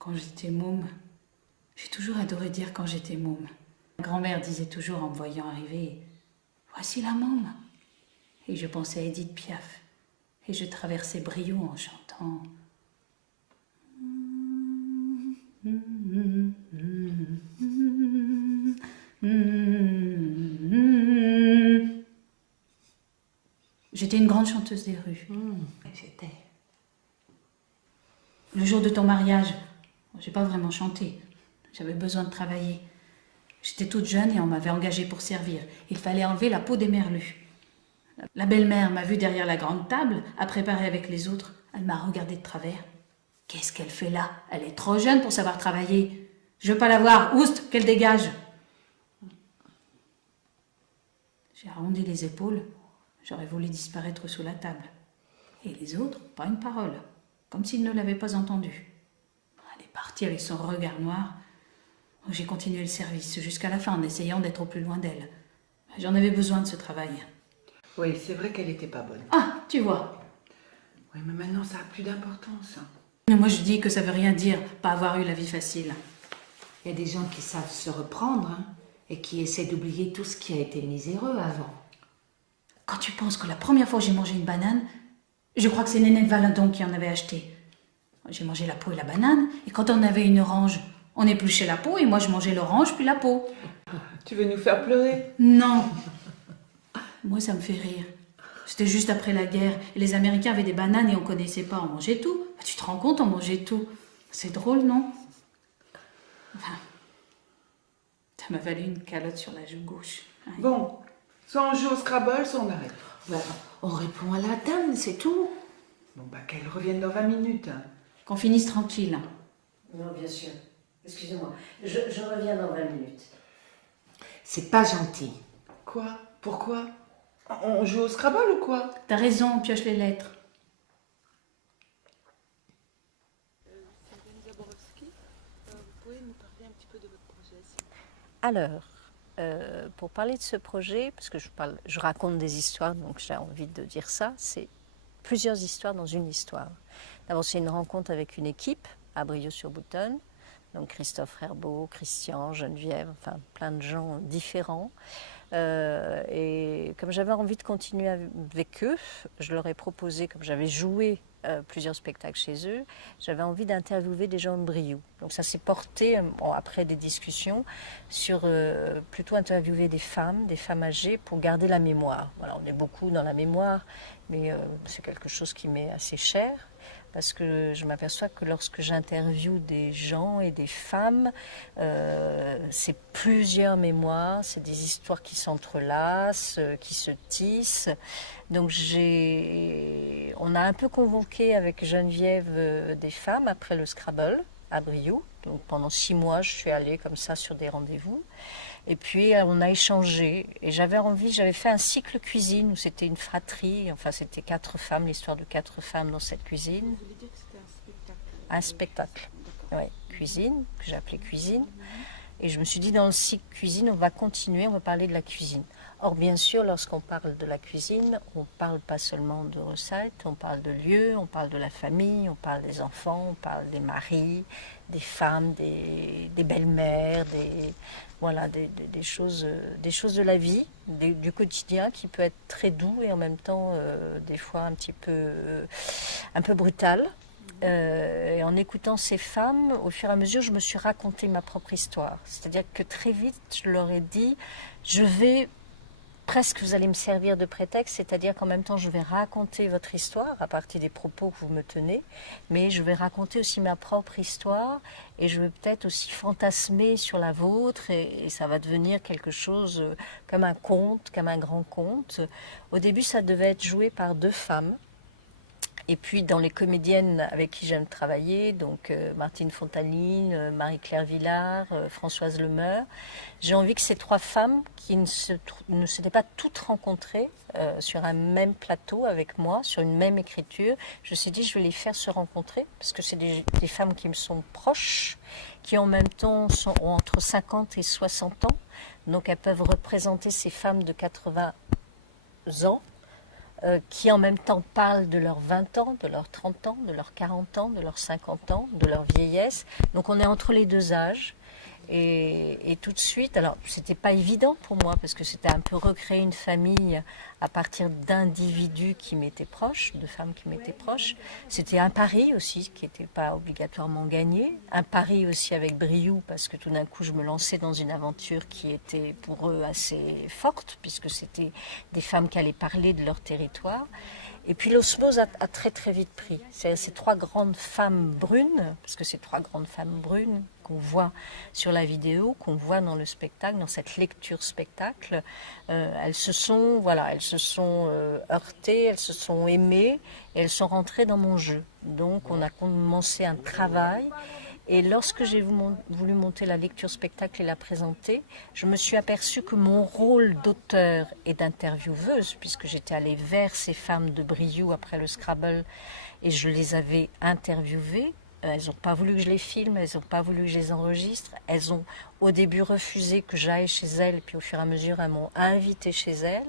Quand j'étais môme, j'ai toujours adoré dire quand j'étais môme. Ma grand-mère disait toujours en me voyant arriver « Voici la môme !» Et je pensais à Édith Piaf. Et je traversais Brioude en chantant J'étais une grande chanteuse des rues. J'étais. Le jour de ton mariage, j'ai pas vraiment chanté. J'avais besoin de travailler. J'étais toute jeune et on m'avait engagée pour servir. Il fallait enlever la peau des merlus. La belle-mère m'a vue derrière la grande table, à préparer avec les autres. Elle m'a regardée de travers. Qu'est-ce qu'elle fait là? Elle est trop jeune pour savoir travailler. Je veux pas la voir. Oust, qu'elle dégage. J'ai arrondi les épaules. J'aurais voulu disparaître sous la table. Et les autres, pas une parole. Comme s'ils ne l'avaient pas entendu. Elle est partie avec son regard noir. J'ai continué le service jusqu'à la fin en essayant d'être au plus loin d'elle. J'en avais besoin de ce travail. Oui, c'est vrai qu'elle n'était pas bonne. Ah, tu vois. Oui, mais maintenant ça a plus d'importance. Mais moi je dis que ça veut rien dire, pas avoir eu la vie facile. Il y a des gens qui savent se reprendre et qui essaient d'oublier tout ce qui a été miséreux avant. Quand tu penses que la première fois que j'ai mangé une banane, je crois que c'est Nénette Valenton qui en avait acheté. J'ai mangé la peau et la banane, et quand on avait une orange, on épluchait la peau et moi je mangeais l'orange puis la peau. Tu veux nous faire pleurer? Non. Moi ça me fait rire. C'était juste après la guerre, et les Américains avaient des bananes et on connaissait pas, on mangeait tout. Tu te rends compte, on mangeait tout. C'est drôle, non? Enfin, ça m'a valu une calotte sur la joue gauche. Ouais. Bon, soit on joue au Scrabble, soit on arrête. Voilà, on répond à la dame, c'est tout. Bon, bah qu'elle revienne dans 20 minutes. Qu'on finisse tranquille. Non, bien sûr. Excusez-moi, je reviens dans 20 minutes. C'est pas gentil. Quoi? Pourquoi? On joue au Scrabble ou quoi? T'as raison, on pioche les lettres. Alors, pour parler de ce projet, parce que je raconte des histoires, donc j'ai envie de dire ça, c'est plusieurs histoires dans une histoire. D'abord, c'est une rencontre avec une équipe à Brioude-sur-Boutonne, donc Christophe Herbeau, Christian, Geneviève, enfin plein de gens différents. Et comme j'avais envie de continuer avec eux, je leur ai proposé, comme j'avais joué plusieurs spectacles chez eux, j'avais envie d'interviewer des gens de Brioude. Donc ça s'est porté, après des discussions, sur plutôt interviewer des femmes âgées pour garder la mémoire. Voilà, on est beaucoup dans la mémoire, mais c'est quelque chose qui m'est assez cher. Parce que je m'aperçois que lorsque j'interviewe des gens et des femmes, c'est plusieurs mémoires, c'est des histoires qui s'entrelacent, qui se tissent. Donc on a un peu convoqué avec Geneviève des femmes après le Scrabble à Brioude. Donc pendant 6 mois, je suis allée comme ça sur des rendez-vous. Et puis on a échangé et j'avais fait un cycle cuisine où c'était une fratrie, enfin c'était 4 femmes, l'histoire de 4 femmes dans cette cuisine. Vous voulez dire que c'était un spectacle? Un spectacle, oui, cuisine, que j'ai appelé cuisine. Et je me suis dit dans le cycle cuisine, on va continuer, on va parler de la cuisine. Or bien sûr, lorsqu'on parle de la cuisine, on parle pas seulement de recettes, on parle de lieux, on parle de la famille, on parle des enfants, on parle des maris, des femmes, des belles-mères, voilà, des choses de la vie, du quotidien qui peut être très doux et en même temps des fois un peu brutal. Et en écoutant ces femmes, au fur et à mesure, je me suis raconté ma propre histoire. C'est-à-dire que très vite, je leur ai dit, presque vous allez me servir de prétexte, c'est-à-dire qu'en même temps, je vais raconter votre histoire à partir des propos que vous me tenez, mais je vais raconter aussi ma propre histoire et je vais peut-être aussi fantasmer sur la vôtre et ça va devenir quelque chose comme un conte, comme un grand conte. Au début, ça devait être joué par 2 femmes. Et puis dans les comédiennes avec qui j'aime travailler, donc Martine Fontaline, Marie-Claire Villard, Françoise Lemeur, j'ai envie que ces 3 femmes qui ne s'étaient pas toutes rencontrées sur un même plateau avec moi, sur une même écriture, je me suis dit je vais les faire se rencontrer parce que c'est des femmes qui me sont proches, qui en même temps ont entre 50 et 60 ans, donc elles peuvent représenter ces femmes de 80 ans. qui en même temps parlent de leurs 20 ans, de leurs 30 ans, de leurs 40 ans, de leurs 50 ans, de leur vieillesse. Donc on est entre les deux âges. Et tout de suite, alors c'était pas évident pour moi parce que c'était un peu recréer une famille à partir d'individus qui m'étaient proches, de femmes qui m'étaient proches. C'était un pari aussi qui n'était pas obligatoirement gagné, un pari aussi avec Briou parce que tout d'un coup je me lançais dans une aventure qui était pour eux assez forte puisque c'était des femmes qui allaient parler de leur territoire. Et puis l'osmose a très très vite pris. C'est ces trois grandes femmes brunes, parce que ces trois grandes femmes brunes qu'on voit sur la vidéo, qu'on voit dans le spectacle, dans cette lecture spectacle, elles se sont heurtées, elles se sont aimées, et elles sont rentrées dans mon jeu. Donc on a commencé un travail. Et lorsque j'ai voulu monter la lecture spectacle et la présenter, je me suis aperçue que mon rôle d'auteur et d'intervieweuse, puisque j'étais allée vers ces femmes de Briou après le Scrabble et je les avais interviewées, elles n'ont pas voulu que je les filme, elles n'ont pas voulu que je les enregistre, elles ont au début refusé que j'aille chez elles, et puis au fur et à mesure elles m'ont invitée chez elles.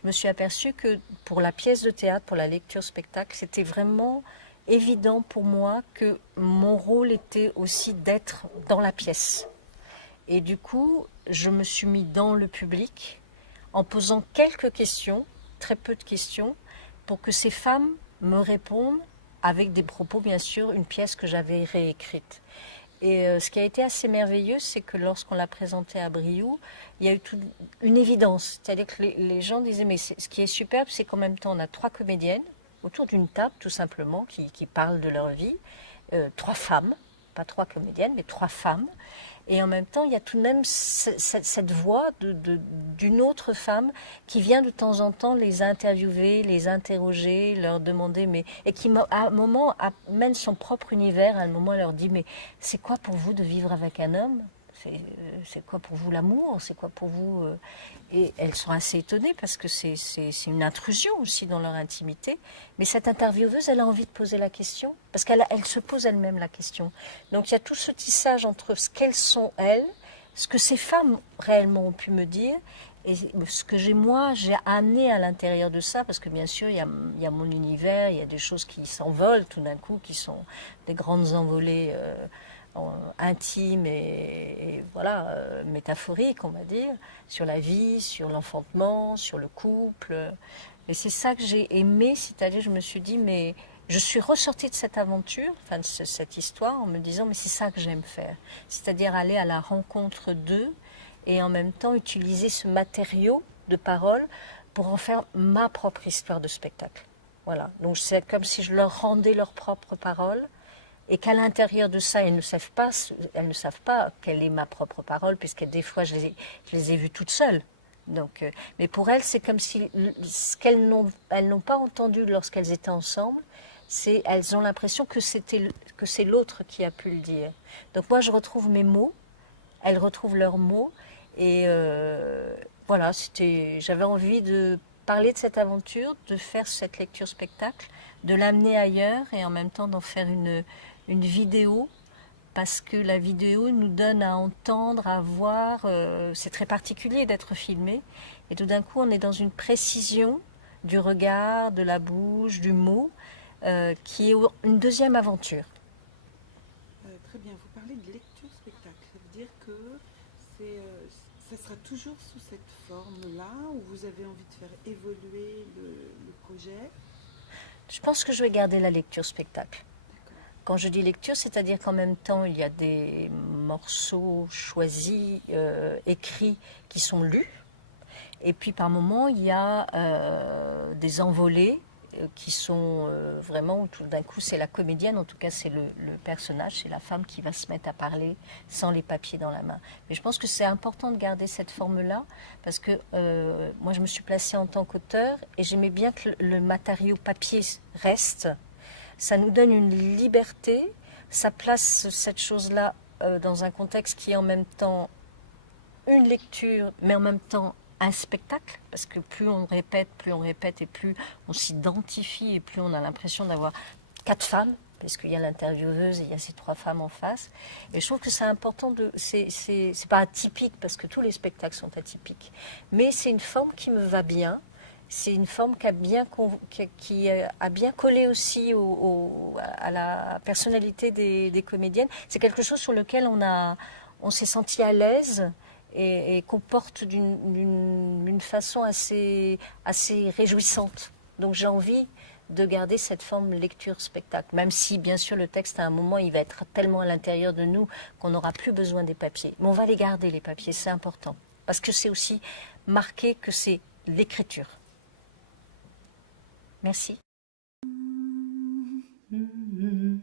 Je me suis aperçue que pour la pièce de théâtre, pour la lecture spectacle, c'était vraiment évident pour moi que mon rôle était aussi d'être dans la pièce. Et du coup, je me suis mis dans le public en posant quelques questions, très peu de questions, pour que ces femmes me répondent avec des propos, bien sûr, une pièce que j'avais réécrite. Et ce qui a été assez merveilleux, c'est que lorsqu'on l'a présentée à Briou, il y a eu une évidence. C'est-à-dire que les gens disaient, mais ce qui est superbe, c'est qu'en même temps, on a 3 comédiennes, autour d'une table, tout simplement, qui parlent de leur vie. 3 femmes, pas 3 comédiennes, mais 3 femmes. Et en même temps, il y a tout de même cette voix d'une autre femme qui vient de temps en temps les interviewer, les interroger, leur demander, et qui à un moment amène son propre univers. À un moment, elle leur dit, mais c'est quoi pour vous de vivre avec un homme ? C'est quoi pour vous l'amour ? C'est quoi pour vous Et elles sont assez étonnées parce que c'est une intrusion aussi dans leur intimité. Mais cette intervieweuse, elle a envie de poser la question parce qu'elle se pose elle-même la question. Donc il y a tout ce tissage entre ce qu'elles sont elles, ce que ces femmes réellement ont pu me dire et ce que j'ai amené à l'intérieur de ça, parce que bien sûr il y a mon univers, il y a des choses qui s'envolent tout d'un coup, qui sont des grandes envolées intime et voilà, métaphorique, on va dire, sur la vie, sur l'enfantement, sur le couple. Et c'est ça que j'ai aimé, c'est-à-dire je me suis dit, mais je suis ressortie de cette aventure, enfin de cette histoire, en me disant, mais c'est ça que j'aime faire. C'est-à-dire aller à la rencontre d'eux et en même temps utiliser ce matériau de parole pour en faire ma propre histoire de spectacle. Voilà, donc c'est comme si je leur rendais leur propre parole. Et qu'à l'intérieur de ça, elles ne savent pas quelle est ma propre parole, puisque des fois, je les ai vues toutes seules. Donc, mais pour elles, c'est comme si ce qu'elles n'ont pas entendu lorsqu'elles étaient ensemble, elles ont l'impression que c'est l'autre qui a pu le dire. Donc moi, je retrouve mes mots, elles retrouvent leurs mots, et voilà, j'avais envie de parler de cette aventure, de faire cette lecture spectacle, de l'amener ailleurs, et en même temps d'en faire une vidéo, parce que la vidéo nous donne à entendre, à voir, c'est très particulier d'être filmé, et tout d'un coup on est dans une précision du regard, de la bouche, du mot, qui est une deuxième aventure. Très bien, vous parlez de lecture spectacle, ça veut dire que ça sera toujours sous cette forme-là, où vous avez envie de faire évoluer le projet? Je pense que je vais garder la lecture spectacle. Quand je dis lecture, c'est-à-dire qu'en même temps, il y a des morceaux choisis, écrits, qui sont lus. Et puis par moments, il y a des envolées qui sont vraiment, tout d'un coup, c'est la comédienne, en tout cas c'est le personnage, c'est la femme qui va se mettre à parler sans les papiers dans la main. Mais je pense que c'est important de garder cette forme-là, parce que moi je me suis placée en tant qu'auteur, et j'aimais bien que le matériau papier reste. Ça nous donne une liberté, ça place cette chose-là dans un contexte qui est en même temps une lecture, mais en même temps un spectacle, parce que plus on répète, et plus on s'identifie, et plus on a l'impression d'avoir 4 femmes, parce qu'il y a l'intervieweuse et il y a ces 3 femmes en face. Et je trouve que c'est important, c'est pas atypique, parce que tous les spectacles sont atypiques, mais c'est une forme qui me va bien, c'est une forme qui a bien collé aussi à la personnalité des comédiennes. C'est quelque chose sur lequel on s'est senti à l'aise et qu'on porte d'une façon assez réjouissante. Donc j'ai envie de garder cette forme lecture-spectacle, même si bien sûr le texte à un moment il va être tellement à l'intérieur de nous qu'on n'aura plus besoin des papiers. Mais on va les garder les papiers, c'est important, parce que c'est aussi marqué que c'est l'écriture. Merci. Mm-hmm.